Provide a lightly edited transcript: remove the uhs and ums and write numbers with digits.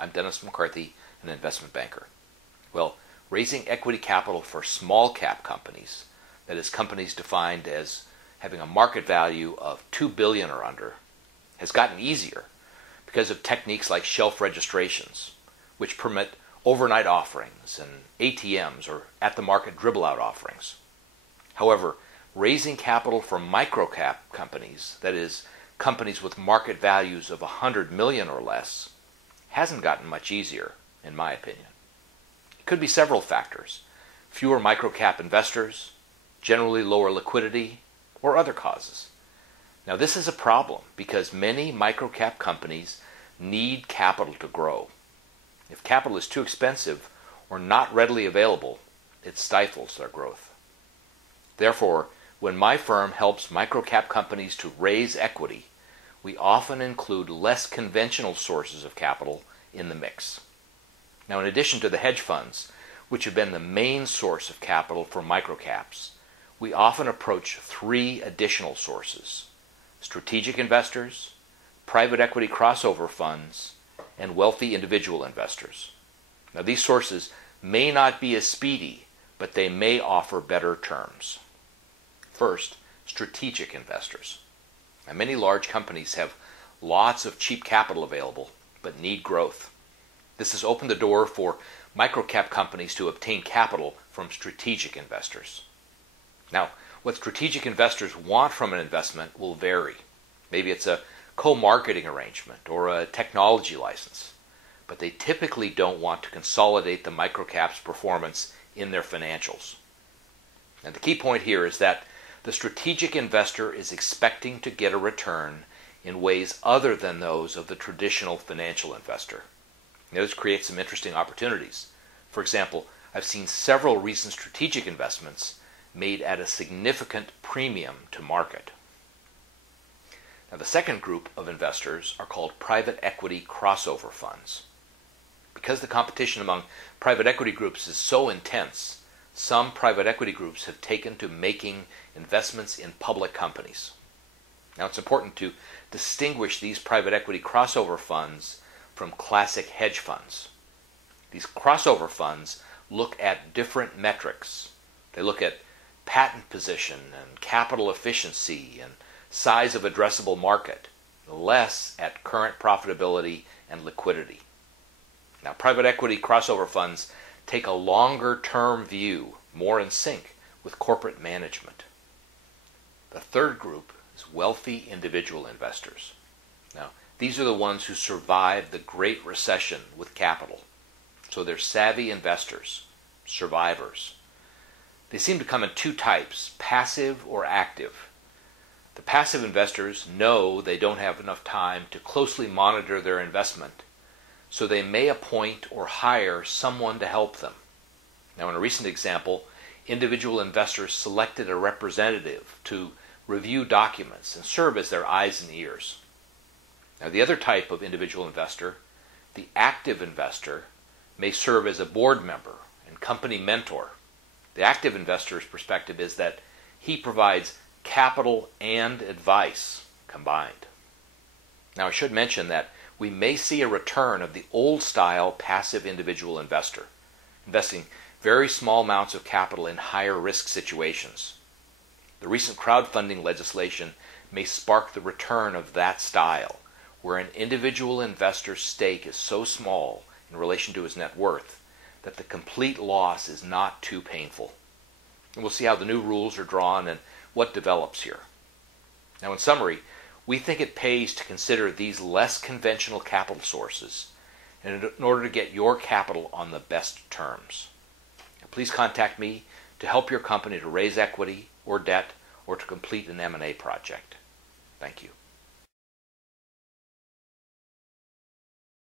I'm Dennis McCarthy, an investment banker. Well, raising equity capital for small cap companies, that is companies defined as having a market value of $2 billion or under, has gotten easier because of techniques like shelf registrations, which permit overnight offerings and ATMs or at-the-market dribble-out offerings. However, raising capital for microcap companies, that is, companies with market values of $100 million or less, hasn't gotten much easier, in my opinion. It could be several factors: fewer microcap investors, generally lower liquidity, or other causes. Now, this is a problem because many microcap companies need capital to grow. If capital is too expensive or not readily available, it stifles their growth. Therefore, when my firm helps microcap companies to raise equity, we often include less conventional sources of capital in the mix. Now, in addition to the hedge funds, which have been the main source of capital for microcaps, we often approach three additional sources: strategic investors, private equity crossover funds, and wealthy individual investors. Now, these sources may not be as speedy, but they may offer better terms. First, strategic investors. Now, many large companies have lots of cheap capital available, but need growth. This has opened the door for microcap companies to obtain capital from strategic investors. Now, what strategic investors want from an investment will vary. Maybe it's a co-marketing arrangement or a technology license, but they typically don't want to consolidate the microcap's performance in their financials. And the key point here is that the strategic investor is expecting to get a return in ways other than those of the traditional financial investor. Now, this creates some interesting opportunities. For example, I've seen several recent strategic investments made at a significant premium to market. Now, the second group of investors are called private equity crossover funds. Because the competition among private equity groups is so intense, some private equity groups have taken to making investments in public companies. Now, it's important to distinguish these private equity crossover funds from classic hedge funds. These crossover funds look at different metrics. They look at patent position and capital efficiency and size of addressable market, less at current profitability and liquidity. Now, private equity crossover funds take a longer-term view, more in sync with corporate management. The third group is wealthy individual investors. Now, these are the ones who survived the Great Recession with capital. So they're savvy investors, survivors. They seem to come in two types: passive or active. The passive investors know they don't have enough time to closely monitor their investment, so they may appoint or hire someone to help them. Now, in a recent example, individual investors selected a representative to review documents and serve as their eyes and ears. Now, the other type of individual investor, the active investor, may serve as a board member and company mentor. The active investor's perspective is that he provides capital and advice combined. Now, I should mention that we may see a return of the old-style passive individual investor, investing very small amounts of capital in higher-risk situations. The recent crowdfunding legislation may spark the return of that style, where an individual investor's stake is so small in relation to his net worth that the complete loss is not too painful. And we'll see how the new rules are drawn and what develops here. Now, in summary, we think it pays to consider these less conventional capital sources in order to get your capital on the best terms. Now, please contact me to help your company to raise equity or debt or to complete an M&A project. Thank you.